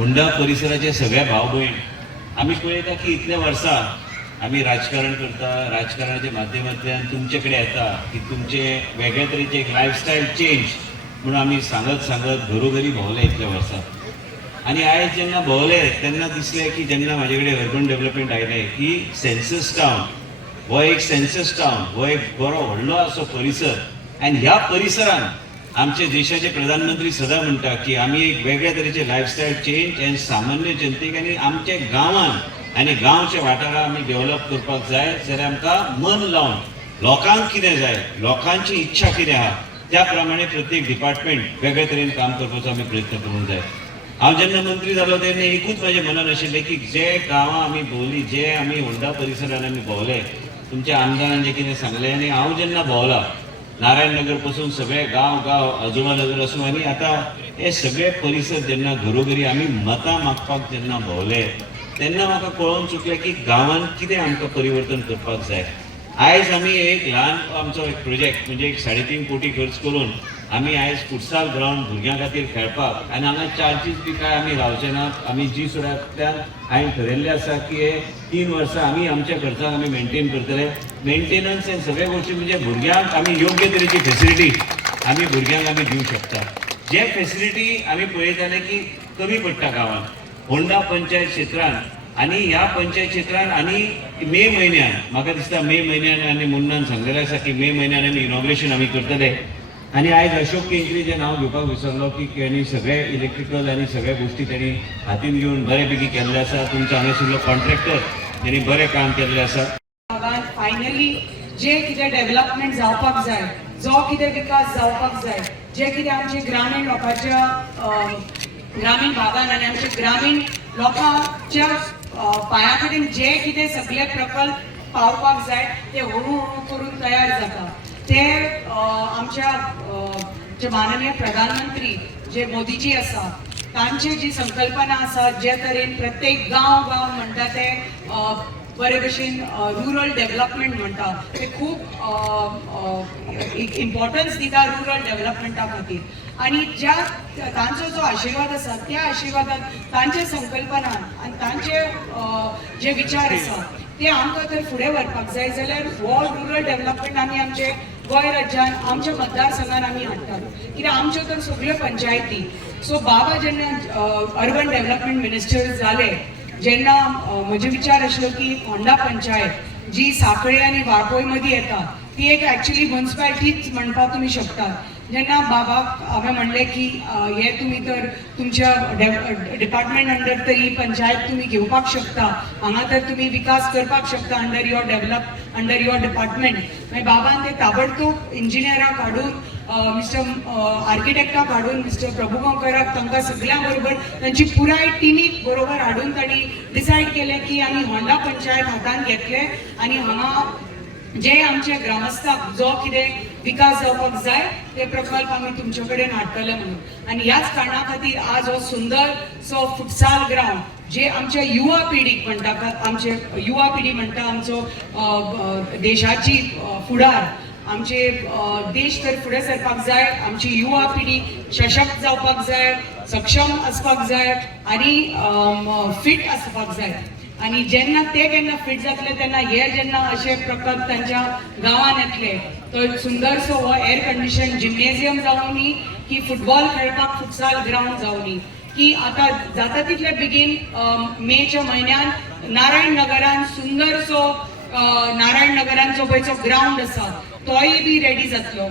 Honda परिसराचे सगळ्या भाव भयण आम्ही पळयता की इतल्या वर्सां आम्ही राजकारण करता, राजकारणाच्या माध्यमांतल्यान तुमचे कडेन येता की तुमचे वेगळे तरेचे एक लायफस्टायल चेंज म्हणून आम्ही सांगत घरोघरी भोंवले इतल्या वर्सां. आणि आयज जेन्ना भोंवले तेन्ना दिसलें की जेन्ना म्हाजे कडेन अर्बन डेव्हलपमेंट आयलें की सेन्सस टावन हो एक सेन्सस टावन हो एक बरो व्हडलो असो परिसर. आनी ह्या परिसरान आमचे देशाचे प्रधानमंत्री सदां म्हणटा की आमी एक वेगळ्या तरेचे लायफस्टायल चेंज आनी सामान्य जनतेक आनी आमच्या गांवांन आनी गांवच्या वाठारांत आमी डेव्हलप करपाक जाय जाल्यार आमकां मन लावन लोकांक कितें जाय, लोकांची इच्छा कितें आहा त्या प्रमाणे प्रत्येक डिपार्टमेंट वेगळे तरेन काम करपाचो आमी प्रयत्न करूंक जाय. हांव जेन्ना मंत्री जालो तेन्ना एकूच म्हाज्या मनान आशिल्लें की जे गांवां आमी भोंवली, जे आमी होंडा परिसरान आमी भोंवले, तुमच्या आमदारान जें कितें सांगलें आनी हांव जेन्ना भोंवला नारायण नगर पासून सगळे गांव अजुमा नगर आसूं आनी आतां हे सगळे परिसर जेन्ना घरोघरी आमी मतां मागपाक जेन्ना भोंवले तेन्ना म्हाका कळोवन चुकलें की गांवांत कितें आमकां परिवर्तन करपाक जाय. आयज आमी एक ल्हान आमचो एक प्रोजेक्ट म्हणजे एक 3.5 कोटी खर्च करून आमी आयज फुटसाल ग्रावंड भुरग्यां खातीर खेळपाक आनी हांगा चार्जीस बी काय आमी लावचे नात. आमी जी सुद्दां हांवें ठरयल्लें आसा की हे 3 वर्सां आमी आमच्या खर्चाक आमी मेंटेन करतले. मेंटेनन्स हे सगळे गोश्टी म्हणजे भुरग्यांक आमी योग्य तरेची फेसिलिटी आमी भुरग्यांक आमी दिवंक शकता. जे फेसिलिटी आमी पळयताले की कमी पडटा गांवांत होंडा पंचायत क्षेत्रांत आनी ह्या पंचायत क्षेत्रांत आनी मे म्हयन्यान म्हाका दिसता मे म्हयन्यान आनी मुन्नान सांगलेलें आसा की मे म्हयन्यान आमी इनॉग्रेशन आमी करतले. आनी आयज अशोक केंद्री जे नांव घेवपाक विसरलो की तेणी सगळे इलेक्ट्रिकल आनी सगळे गोश्टी तेणी हातीन घेवन बरे बेगी केल्ले आसा. तुमचो हांगासरलो कॉन्ट्रॅक्टर तेणी बरें काम केल्लें आसा. फायनली जे कितें डेव्हलपमेंट जावपाक जाय, जो कितें विकास जावपाक जाय, जे कितें आमचे ग्रामीण लोकांच्या ग्रामीण भागान आनी आमच्या ग्रामीण लोकांच्या पांया कडेन जे कितें सगळे प्रकल्प पावपाक जाय ते हळू हळू करून तयार जाता. ते आमच्या जे माननीय प्रधानमंत्री जे मोदीजी आसा तांची जी संकल्पना आसा, जे तरेन प्रत्येक गांव म्हणटा ते बरे भशेन रुरल डेव्हलपमेंट म्हणटा ते खूब इम्पॉर्टन्स दिता रुरल डेव्हलपमेंटा खातीर. आनी ज्या तांचो जो आशिर्वाद आसा त्या आशिर्वादान तांचे संकल्पनान आनी तांचे जे विचार आसा ते आमकां तर फुडें व्हरपाक जाय जाल्यार हो रुरल डेव्हलपमेंट आमी आमचे गोंय राज्यान आमच्या मतदारसंघान आमी हाडटात. कित्याक आमच्यो तर सगळ्यो पंचायती. सो बाबा जेन्ना अर्बन डेव्हलपमेंट मिनिस्टर जाले जेन्ना म्हजे विचार आशिल्लो की होंडा पंचायत जी सांखळे आनी वाळपय मदीं येता ती एक एक्चुअली म्युनिसिपालिटीच म्हणपाक तुमी शकतात. जेन्ना बाबाक हांवें म्हणलें की हे तुमी तर तुमच्या डिपार्टमेंट अंडर तर ही पंचायत तुमी घेवपाक शकता, हांगा तर तुमी विकास करपाक शकता अंडर युअर डिपार्टमेंट. मागीर बाबान ते ताबडतोब इंजिनियराक हाडून मिस्टर आर्किटेक्टाक हाडून मिस्टर प्रभुगांवकराक तांकां सगळ्यां बरोबर तांची पुराय टिमीक बरोबर हाडून तांणी डिसायड केलें की आमी होंडा पंचायत हातांत घेतले आनी हांगा जे आमचे ग्रामस्थाक जो कितें विकास जावपाक जाय ते प्रकल्प आमी तुमचे कडेन हाडटले म्हणून. आनी ह्याच कारणां खातीर आज हो सुंदर सो फुटसाल ग्रावंड जे आमच्या युवा पिढीक म्हणटा, आमचे युवा पिढी म्हणटा आमचो देशाची फुडार, आमचे देश तर फुडें सरपाक जाय, आमची युवा पिढी सशक्त जावपाक जाय, सक्षम आसपाक जाय आनी फीट आसपाक जाय. आनी जेन्ना ते केन्ना फीट जातले तेन्ना हे जेन्ना अशे प्रकल्प तांच्या गांवांत येतले तो सुंदरसो हो एअर कंडिशन जिम्नेजियम जावनी की फुटबॉल खेळपाक फुटसाल ग्रावंड जावनी की आतां जाता तितले बेगीन मेच्या म्हयन्यान नारायण नगरान सुंदरसो नारायण नगरान जो पळय ग्रावंड आसा तोय बी रेडी जातलो.